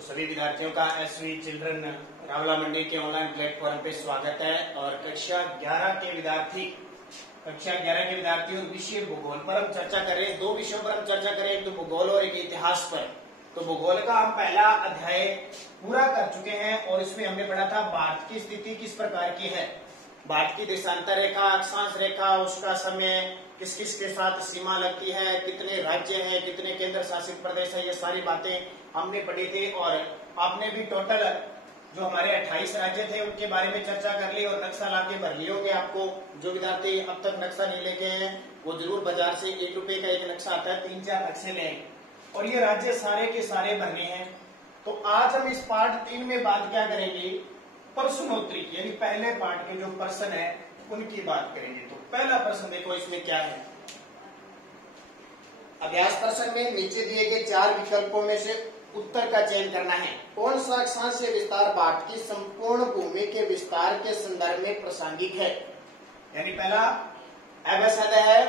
तो सभी विद्यार्थियों का एसवी चिल्ड्रन रावला मंडी के ऑनलाइन प्लेटफॉर्म पे स्वागत है। और कक्षा 11 के विद्यार्थी और विषय भूगोल पर हम चर्चा करें। दो विषयों पर हम चर्चा करें, एक तो भूगोल और एक इतिहास पर। तो भूगोल का हम पहला अध्याय पूरा कर चुके हैं और इसमें हमने पढ़ा था भारत की स्थिति किस प्रकार की है। भारत की देशांतर रेखा, अक्षांश रेखा, उसका समय, किस किस के साथ सीमा लगती है, कितने राज्य हैं, कितने केंद्र शासित प्रदेश है, ये सारी बातें हमने पढ़ी थी। और आपने भी टोटल जो हमारे 28 राज्य थे उनके बारे में चर्चा कर ली और नक्शा लाके भर लिए होंगे। आपको जो विद्यार्थी अब तक नक्शा नहीं लेके हैं वो जरूर बाजार से 1 रुपए का एक नक्शा आता है, 3-4 नक्शे लें और ये राज्य सारे के सारे भरने हैं। तो आज हम इस पार्ट 3 में बात क्या करेंगे, प्रश्नोत्तरी यानी पहले पार्ट के जो प्रश्न है उनकी बात करेंगे। तो पहला प्रश्न देखो इसमें क्या है। अभ्यास प्रश्न में नीचे दिए गए 4 विकल्पों में से उत्तर का चयन करना है। कौन सा अक्षांशीय विस्तार भारत की संपूर्ण भूमि के विस्तार के संदर्भ में प्रासंगिक है। यानी पहला अवसद है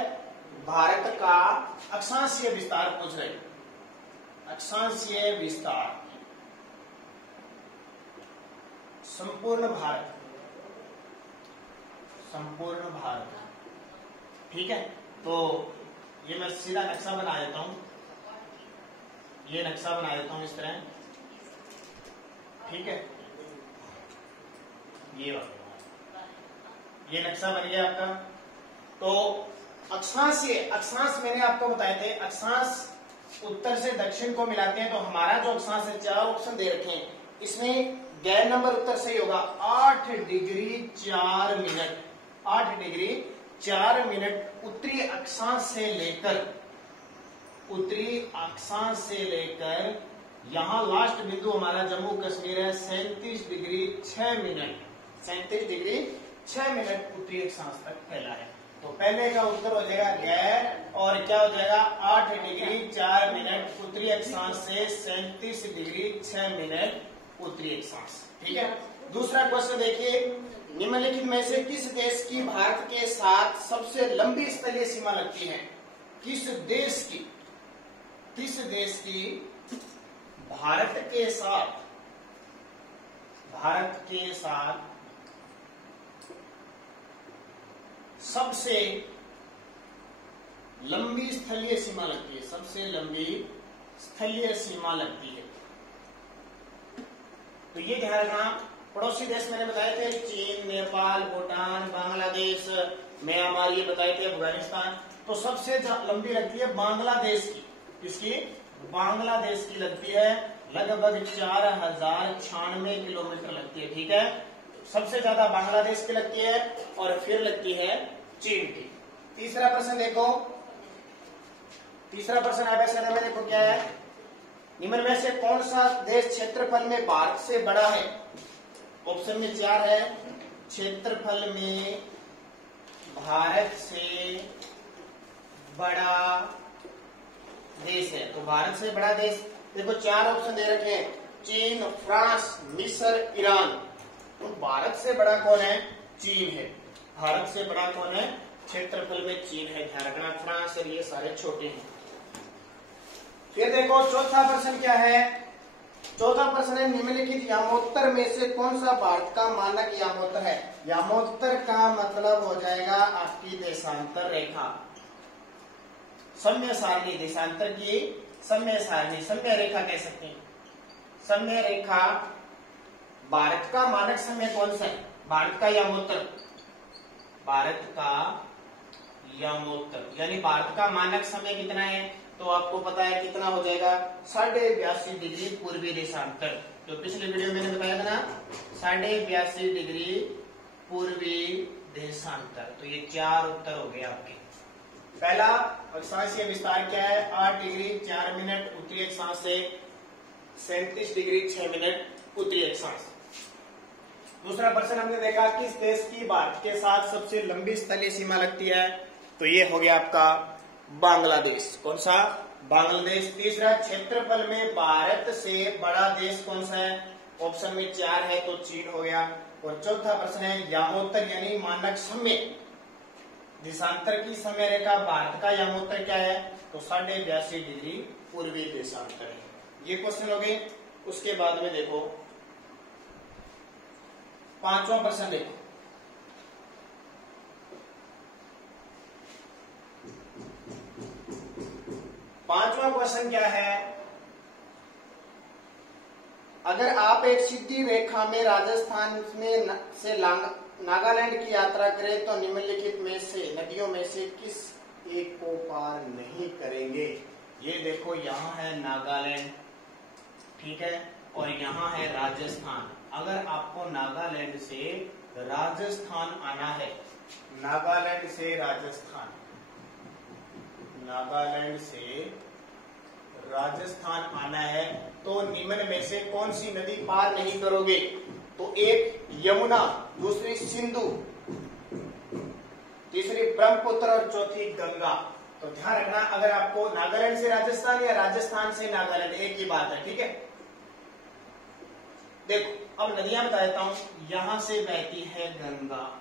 भारत का अक्षांशीय विस्तार पूछ रहे, अक्षांशीय विस्तार संपूर्ण भारत, संपूर्ण भारत। ठीक है, तो ये मैं सीधा नक्शा बना देता हूं, ये नक्शा बना देता हूं इस तरह। ठीक है, ये नक्शा बन गया आपका। तो अक्षांश मैंने आपको बताए थे, अक्षांश उत्तर से दक्षिण को मिलाते हैं तो हमारा जो अक्षांश है 4 ऑप्शन दे रखे हैं, इसमें गैर नंबर उत्तर सही होगा 8 डिग्री 4 मिनट। 8 डिग्री 4 मिनट उत्तरी अक्षांश से लेकर यहां लास्ट बिंदु हमारा जम्मू कश्मीर है 37 डिग्री 6 मिनट। 37 डिग्री 6 मिनट उत्तरी अक्षांश तक फैला है। तो पहले का उत्तर हो जाएगा गैर और क्या हो जाएगा 8 डिग्री 4 मिनट उत्तरी अक्षांश से 37 डिग्री 6 मिनट उत्तरी अक्षांश। ठीक है, दूसरा क्वेश्चन देखिए, निम्नलिखित में से किस देश की भारत के साथ सबसे लंबी स्थलीय सीमा लगती है। किस देश की भारत के साथ सबसे लंबी स्थलीय सीमा लगती है, सबसे लंबी स्थलीय सीमा लगती है। तो ये ध्यान रखना, पड़ोसी देश मैंने बताए थे चीन, नेपाल, भूटान, बांग्लादेश, म्यांमार, ये बताए थे अफगानिस्तान। तो सबसे लंबी लगती है बांग्लादेश की। किसकी? बांग्लादेश की लगती है लगभग 4096 किलोमीटर लगती है। ठीक है, सबसे ज्यादा बांग्लादेश की लगती है और फिर लगती है चीन की। तीसरा प्रश्न देखो, तीसरा प्रश्न आप में देखो क्या है, निम्न में से कौन सा देश क्षेत्रफल में भारत से बड़ा है। ऑप्शन में 4 है, क्षेत्रफल में भारत से बड़ा देश है। तो भारत से बड़ा देश देखो 4 ऑप्शन दे रखे हैं, चीन, फ्रांस, मिस्र, ईरान। तो भारत से बड़ा कौन है? चीन है। भारत से बड़ा कौन है? क्षेत्रफल में चीन है। ध्यान रखना, फ्रांस और ये सारे छोटे हैं। फिर देखो चौथा प्रश्न क्या है। चौथा प्रश्न है, निम्नलिखित यामोत्तर में से कौन सा भारत का मानक यामोत्तर है। यामोत्तर का मतलब हो जाएगा आपकी देशांतर रेखा, समय सारणी, देशांतर की समय सारणी, समय रेखा कह सकते हैं। समय रेखा, भारत का मानक समय कौन सा है? भारत का यामोत्तर, भारत का यामोत्तर यानी भारत का मानक समय कितना है? तो आपको पता है कितना हो जाएगा 82.5 डिग्री पूर्वी देशांतर। जो पिछले वीडियो में मैंने बताया था ना 82.5 डिग्री पूर्वी देशांतर। तो ये 4 उत्तर हो गए आपके। पहला अक्षांशीय विस्तार क्या है? 8 डिग्री 4 मिनट उत्तरी अक्षांश से 37 डिग्री 6 मिनट उत्तरी अक्षांश। दूसरा प्रश्न हमने देखा किस देश की भारत के साथ सबसे लंबी स्थलीय सीमा लगती है। तो ये हो गया आपका बांग्लादेश। कौन सा? बांग्लादेश। तीसरा, क्षेत्रफल में भारत से बड़ा देश कौन सा है? ऑप्शन में 4 है तो चीन हो गया। और चौथा प्रश्न है यामोत्तर यानी मानक समय, देशांतर की समय रेखा भारत का यामोत्तर क्या है? तो 82.5 डिग्री पूर्वी देशांतर है। ये क्वेश्चन हो गए। उसके बाद में देखो 5वां प्रश्न देखो, पांचवा क्वेश्चन क्या है, अगर आप एक सीधी रेखा में राजस्थान में से नागालैंड की यात्रा करें तो निम्नलिखित में से नदियों में से किस एक को पार नहीं करेंगे। ये देखो यहाँ है नागालैंड, ठीक है, और यहाँ है राजस्थान। अगर आपको नागालैंड से राजस्थान आना है, नागालैंड से राजस्थान, नागालैंड से राजस्थान आना है तो निम्न में से कौन सी नदी पार नहीं करोगे। तो एक यमुना, दूसरी सिंधु, तीसरी ब्रह्मपुत्र और चौथी गंगा। तो ध्यान रखना, अगर आपको नागालैंड से राजस्थान या राजस्थान से नागालैंड एक ही बात है, ठीक है। देखो अब नदियां बता देता हूं, यहां से बहती है गंगा,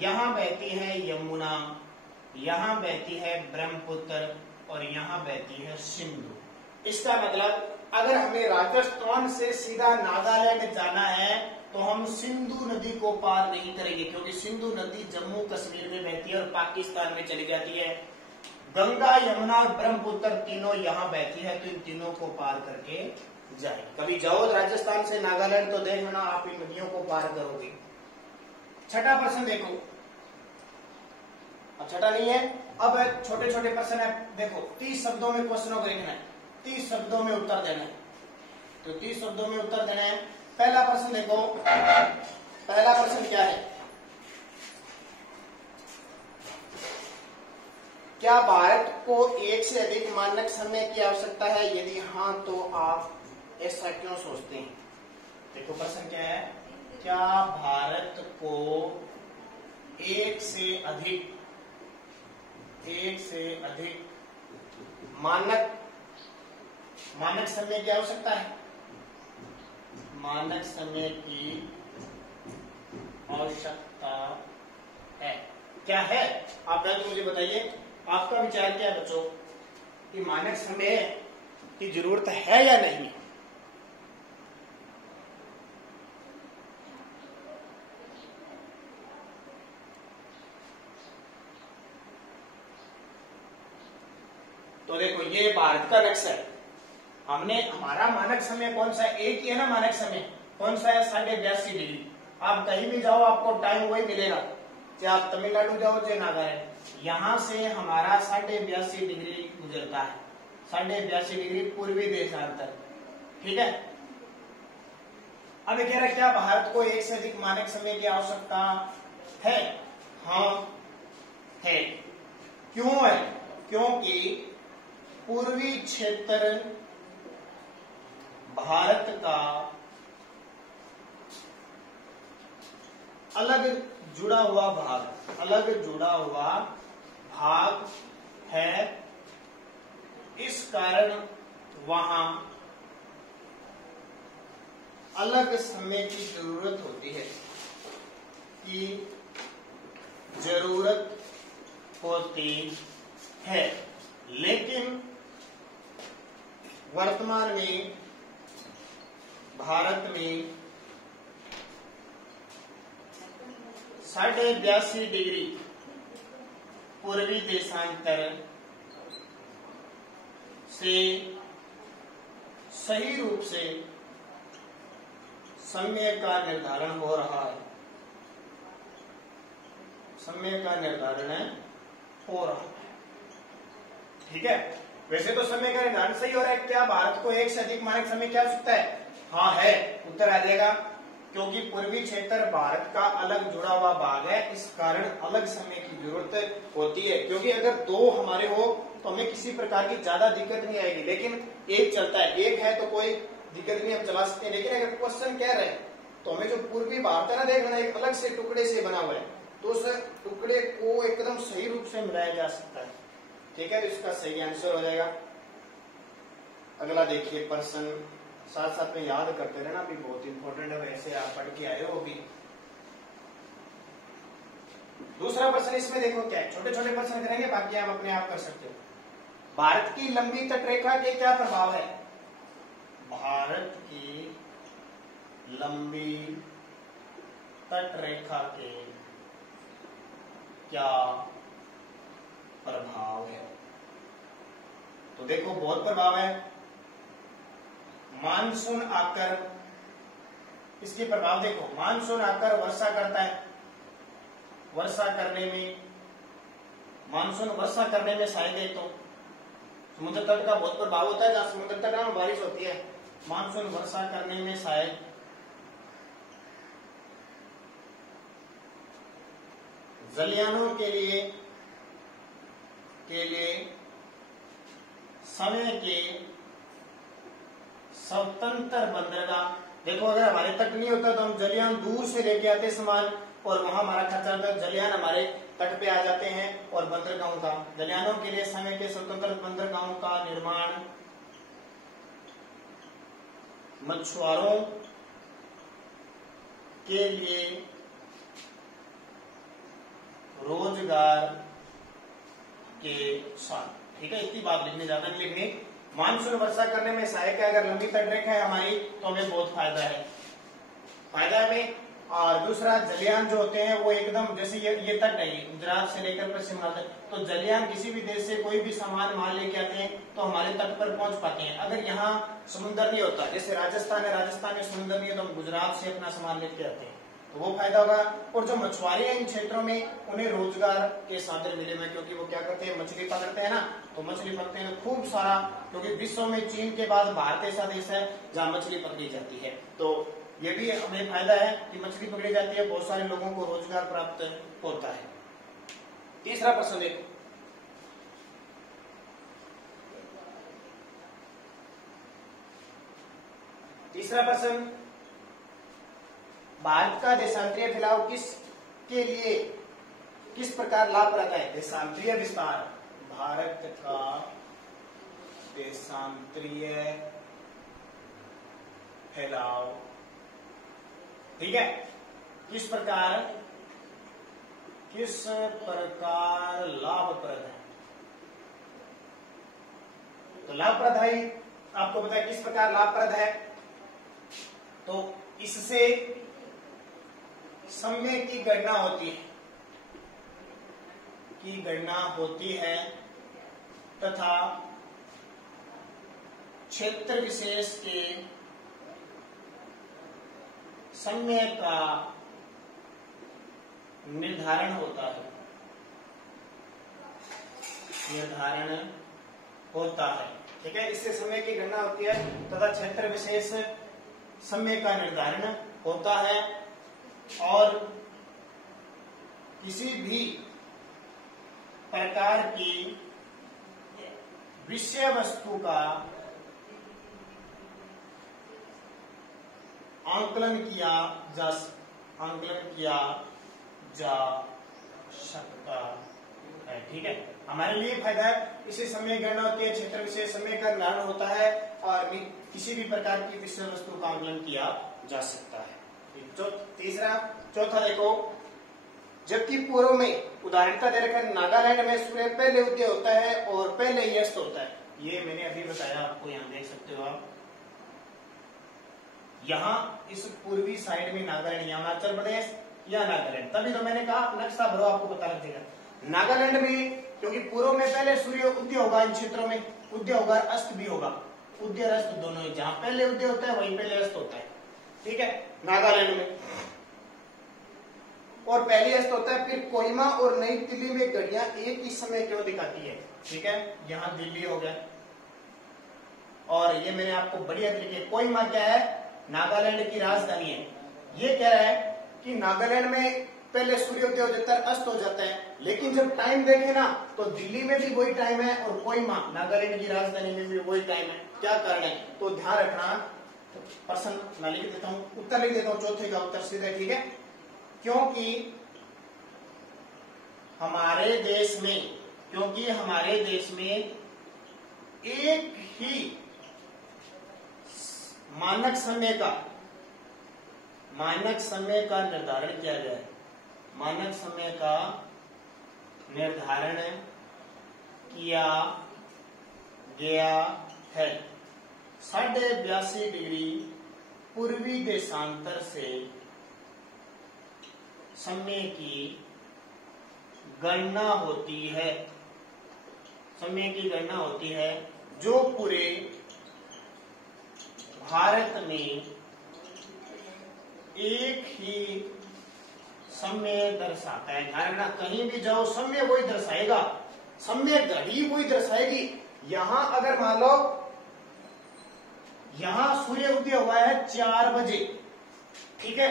यहां बहती है यमुना, यहां बहती है ब्रह्मपुत्र और यहां बहती है सिंधु। इसका मतलब अगर हमें राजस्थान से सीधा नागालैंड जाना है तो हम सिंधु नदी को पार नहीं करेंगे, क्योंकि सिंधु नदी जम्मू कश्मीर में बहती है और पाकिस्तान में चली जाती है। गंगा, यमुना और ब्रह्मपुत्र तीनों यहाँ बहती है, तो इन तीनों को पार करके जाए। कभी जाओ राजस्थान से नागालैंड तो देख लेना आप इन नदियों को पार करोगे। छठा प्रश्न देखो, अब छठा नहीं है, अब छोटे छोटे प्रश्न है। देखो 30 शब्दों में क्वेश्चनों को लिखना है, 30 शब्दों में उत्तर देना है। तो 30 शब्दों में उत्तर देना है। पहला प्रश्न देखो, पहला प्रश्न क्या है, क्या भारत को एक से अधिक मानक समय की आवश्यकता है? यदि हाँ तो आप ऐसा क्यों सोचते हैं? देखो प्रश्न क्या है, क्या भारत को एक से अधिक मानक समय की आवश्यकता है? मानक समय की आवश्यकता है, क्या है? आप पहले तो मुझे बताइए आपका विचार क्या है बच्चों, कि मानक समय की जरूरत है या नहीं? तो देखो ये भारत का नक्शा है, हमारा मानक समय कौन सा है? एक ही है ना मानक समय, कौन सा है? 82.5 डिग्री। आप कहीं भी जाओ आपको टाइम वही मिलेगा, चाहे आप तमिलनाडु जाओ चाहे नागालैंड। यहां से हमारा 82.5 डिग्री गुजरता है, 82.5 डिग्री पूर्वी देशांतर, ठीक है। अब कह रहा है क्या भारत को एक से अधिक मानक समय की आवश्यकता है? हाँ है। क्यों है? क्योंकि पूर्वी क्षेत्र भारत का अलग जुड़ा हुआ भाग है, इस कारण वहां अलग समय की जरूरत होती है, लेकिन वर्तमान में भारत में 82.5 डिग्री पूर्वी देशांतर से सही रूप से समय का निर्धारण हो रहा है, ठीक है। वैसे तो समय का निर्धारण सही हो रहा है। क्या भारत को एक से अधिक मानक समय की आवश्यकता है? हाँ है, उत्तर आ जाएगा। क्योंकि पूर्वी क्षेत्र भारत का अलग जुड़ा हुआ भाग है, इस कारण अलग समय की जरूरत होती है। क्योंकि अगर दो हमारे हो तो हमें किसी प्रकार की ज्यादा दिक्कत नहीं आएगी, लेकिन एक चलता है, एक है तो कोई दिक्कत नहीं, हम चला सकते हैं। लेकिन अगर क्वेश्चन कह रहे हैं तो हमें जो पूर्वी भारत है ना, देखना एक अलग से टुकड़े से बना हुआ है, तो उस टुकड़े को एकदम सही रूप से मिलाया जा सकता है, ठीक है। तो इसका सही आंसर हो जाएगा। अगला देखिए प्रश्न, साथ साथ में याद करते रहना, भी बहुत इंपॉर्टेंट है, वैसे आप पढ़ के आए हो भी। दूसरा प्रश्न इसमें देखो क्या है, छोटे छोटे प्रश्न करेंगे, बाकी आप अपने आप कर सकते हो। भारत की लंबी तटरेखा के क्या प्रभाव है? भारत की लंबी तटरेखा के क्या प्रभाव है? तो देखो बहुत प्रभाव है। मानसून आकर, इसके प्रभाव देखो, मानसून आकर वर्षा करता है, वर्षा करने में, मानसून वर्षा करने में सहायक है। तो समुद्र तट का बहुत प्रभाव होता है, जहां समुद्र तट में बारिश होती है, मानसून वर्षा करने में सहायक। जलयानों के लिए समय के स्वतंत्र बंदरगाह। देखो अगर हमारे तट नहीं होता तो हम जलयान दूर से लेके आते सामान, और वहां हमारा खर्चा होता है, जलयान हमारे तट पे आ जाते हैं। और बंदरगाहों का, जलयानों के लिए समय के स्वतंत्र बंदरगाहों का निर्माण मछुआरों के लिए रोजगार के साथ। ठीक है, इतनी बात लिखने, ज्यादा नहीं लिखनी। मानसून वर्षा करने में सहायक है, अगर लंबी तटरेखा है हमारी तो हमें बहुत फायदा है, फायदा हमें। और दूसरा, जलयान जो होते हैं वो एकदम, जैसे ये तट है, गुजरात से लेकर पश्चिम बंगाल तक, तो जलयान किसी भी देश से कोई भी सामान माल लेके आते हैं तो हमारे तट पर पहुंच पाते हैं। अगर यहाँ समुद्र नहीं होता, जैसे राजस्थान है, राजस्थान में समुद्र नहीं है, तो हम गुजरात से अपना सामान लेके आते हैं, तो वो फायदा होगा। और जो मछुआरे हैं इन क्षेत्रों में, उन्हें रोजगार के साधन मिलेंगे, क्योंकि वो क्या करते हैं, मछली पकड़ते हैं ना, तो मछली पकड़ते हैं खूब सारा, क्योंकि विश्व में चीन के बाद भारत ऐसा देश है जहाँ मछली पकड़ी जाती है। तो ये भी हमें फायदा है कि मछली पकड़ी जाती है, बहुत सारे लोगों को रोजगार प्राप्त होता है। तीसरा प्रश्न देखो, तीसरा प्रश्न, भारत का देशांतरीय फैलाव किसके लिए किस प्रकार लाभप्रद है? देशांतरीय विस्तार, भारत का देशांतरीय फैलाव, ठीक है, किस प्रकार लाभप्रद है? तो लाभप्रद है, आपको पता है किस प्रकार लाभप्रद है। तो इससे समय की गणना होती है, तथा क्षेत्र विशेष के समय का निर्धारण होता है, ठीक है। इससे समय की गणना होती है तथा क्षेत्र विशेष समय का निर्धारण होता है, और किसी भी प्रकार की विषय वस्तु का आंकलन किया जा सकता है, ठीक है। हमारे लिए फायदा है, इसे समय गणना होती है, क्षेत्र विशेष समय का निर्धारण होता है, और किसी भी प्रकार की विषय वस्तु का आंकलन किया जा सकता है। चौथा देखो, जबकि पूर्व में उदाहरणता दे रखा है, नागालैंड में सूर्य पहले उदय होता है और पहले ही अस्त होता है। ये मैंने अभी बताया आपको, यहाँ देख सकते हो आप, यहाँ इस पूर्वी साइड में नागालैंड, या अरुणाचल प्रदेश या नागालैंड, तभी तो मैंने कहा नक्शा भरो, आपको पता लग जाएगा। नागालैंड में क्योंकि पूर्व में पहले सूर्य उदय होगा, इन क्षेत्रों में उदय होगा, अस्त भी होगा, उदय और अस्त दोनों ही, जहां पहले उदय होता है वहीं पहले अस्त होता है, ठीक है, नागालैंड में। और पहले अस्त होता है। फिर कोहिमा और नई दिल्ली में घड़ियां एक ही समय क्यों दिखाती है, ठीक है, यहाँ दिल्ली हो गया, और ये मैंने आपको बढ़िया लिखी है। कोहिमा क्या है, नागालैंड की राजधानी है। ये कह रहा है कि नागालैंड में पहले सूर्योदय हो जाता है, अस्त हो जाता है, लेकिन जब टाइम देखे ना तो दिल्ली में भी वही टाइम है और कोहिमा नागालैंड की राजधानी में भी वही टाइम है। क्या कारण है, तो ध्यान रखना। प्रश्न मैं लिख देता हूं, उत्तर लिख देता हूं, चौथे का उत्तर सीधे, ठीक है। क्योंकि हमारे देश में एक ही मानक समय का निर्धारण किया गया है, मानक समय का निर्धारण किया गया है। 82.5 डिग्री पूर्वी देशांतर से समय की गणना होती है। समय की गणना होती है जो पूरे भारत में एक ही समय दर्शाता है। धारणा कहीं भी जाओ समय वही दर्शाएगा, समय घड़ी वही दर्शाएगी। यहां अगर मान लो यहां सूर्य उदय हुआ है 4 बजे, ठीक है,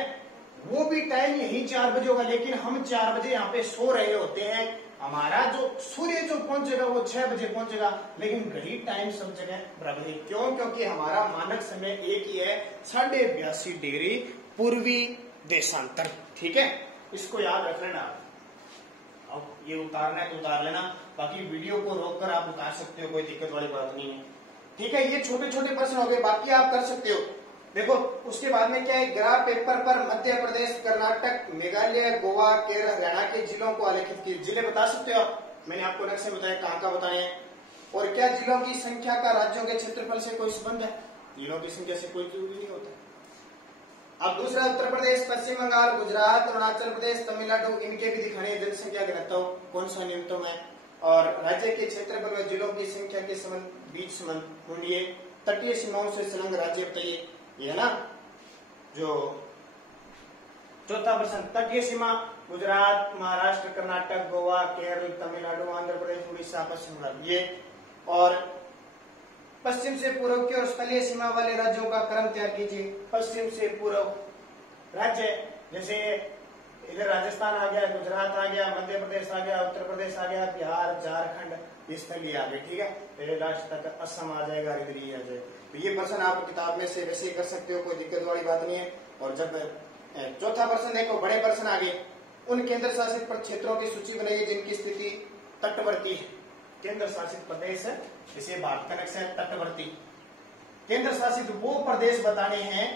वो भी टाइम यही 4 बजे होगा, लेकिन हम 4 बजे यहाँ पे सो रहे होते हैं। हमारा जो सूर्य जो पहुंचेगा वो 6 बजे पहुंचेगा, लेकिन घड़ी टाइम सब जगह बराबर है। क्यों? क्योंकि हमारा मानक समय एक ही है, 82.5 डिग्री पूर्वी देशांतर। ठीक है, इसको याद रख लेना। अब ये उतारना है तो उतार लेना, बाकी वीडियो को रोककर आप उतार सकते हो, कोई दिक्कत वाली बात नहीं है। ठीक है, ये छोटे छोटे प्रश्न हो गए, बाकी आप कर सकते हो। देखो उसके बाद में क्या है, ग्राफ पेपर पर मध्य प्रदेश, कर्नाटक, मेघालय, गोवा, केरल, हरियाणा के जिलों को आलेखित किए। जिले बता सकते हो आप, मैंने आपको नक्शे बताया कहाँ का बताए हैं। और क्या जिलों की संख्या का राज्यों के क्षेत्रफल से कोई संबंध है? जिलों की संख्या से कोई जरूरी नहीं होता। अब दूसरा, उत्तर प्रदेश, पश्चिम बंगाल, गुजरात, अरुणाचल प्रदेश, तमिलनाडु, इनके भी दिखाने जनसंख्या घनत्व कौन सा न्यूनतम है, और राज्य के क्षेत्रफल व जिलों की संख्या के बीच संबंध ढूंढिए। तटीय सीमाओं से संलग्न राज्य बताइए, ये है ना जो चौथा प्रश्न। तटीय सीमा गुजरात, महाराष्ट्र, कर्नाटक, गोवा, केरल, तमिलनाडु, आंध्र प्रदेश, उड़ीसा, पश्चिम बंगाल ये। और पश्चिम से पूर्व की और स्थलीय सीमा वाले राज्यों का क्रम तैयार कीजिए। पश्चिम से पूर्व राज्य, जैसे इधर राजस्थान आ गया, गुजरात आ गया, मध्य प्रदेश आ गया, उत्तर प्रदेश आ गया, बिहार, झारखंड, स्थलीय आ गए। ठीक है, पहले लास्ट तक असम आ जाएगा, इधर ये आ जाएगा। तो ये प्रश्न आप किताब में से वैसे ही कर सकते हो, कोई दिक्कत वाली बात नहीं है। और जब चौथा प्रश्न देखो, बड़े प्रश्न आ गए, उन केंद्र शासित क्षेत्रों की सूची बनाइए जिनकी स्थिति तटवर्ती है। केंद्र शासित प्रदेश है, जैसे भारत का नक्शा है, तटवर्ती केंद्र शासित वो प्रदेश बताने हैं।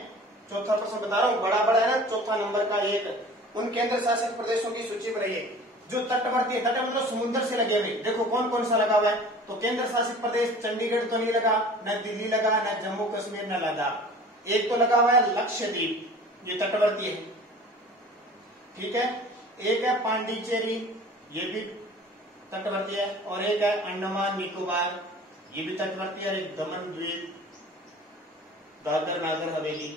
चौथा प्रश्न बता रहा हूँ, बड़ा बड़ा है ना, चौथा नंबर का एक। उन केंद्र शासित प्रदेशों की सूची बनाइए जो तटवर्ती है। तट मतलब समुद्र से लगे हुए। देखो कौन कौन सा लगा हुआ है, तो केंद्र शासित प्रदेश चंडीगढ़ तो नहीं लगा, न दिल्ली लगा, न जम्मू कश्मीर, न लद्दाख। एक तो लगा हुआ है लक्षद्वीप, ये तटवर्ती है। ठीक है, एक है पांडिचेरी, ये भी तटवर्ती है, और एक है अंडमान निकोबार, ये भी तटवर्ती है, और एक दमन द्वीप, दादर नागर हवेली।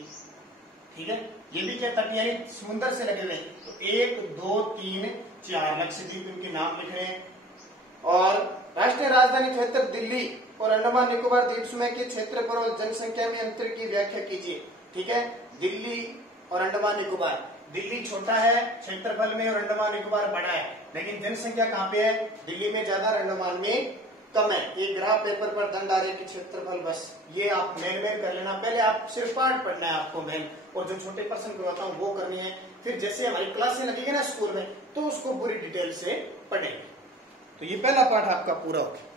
ठीक है, ये भी क्या तट यानी समुद्र से लगे हुए। तो 1 2 3 4 लक्षद्वीप, इनके नाम लिख रहे हैं। और राष्ट्रीय राजधानी क्षेत्र दिल्ली और अंडमान निकोबार द्वीप समूह के क्षेत्रफल और जनसंख्या में अंतर की व्याख्या कीजिए। ठीक है, दिल्ली और अंडमान निकोबार, दिल्ली छोटा है क्षेत्रफल में और अंडमान निकोबार बड़ा है, लेकिन जनसंख्या कहाँ पे है, दिल्ली में ज्यादा और अंडमान में कम है। ये ग्राफ पेपर पर दंडारे की क्षेत्रफल, बस ये आप मेन कर लेना। पहले आप सिर्फ पार्ट पढ़ना है आपको मेन, और जो छोटे प्रश्न करवाता हूँ वो करनी है। फिर जैसे हमारी क्लासें लगेगी ना स्कूल में, तो उसको पूरी डिटेल से पढ़ेंगे। तो ये पहला पार्ट आपका पूरा हो गया।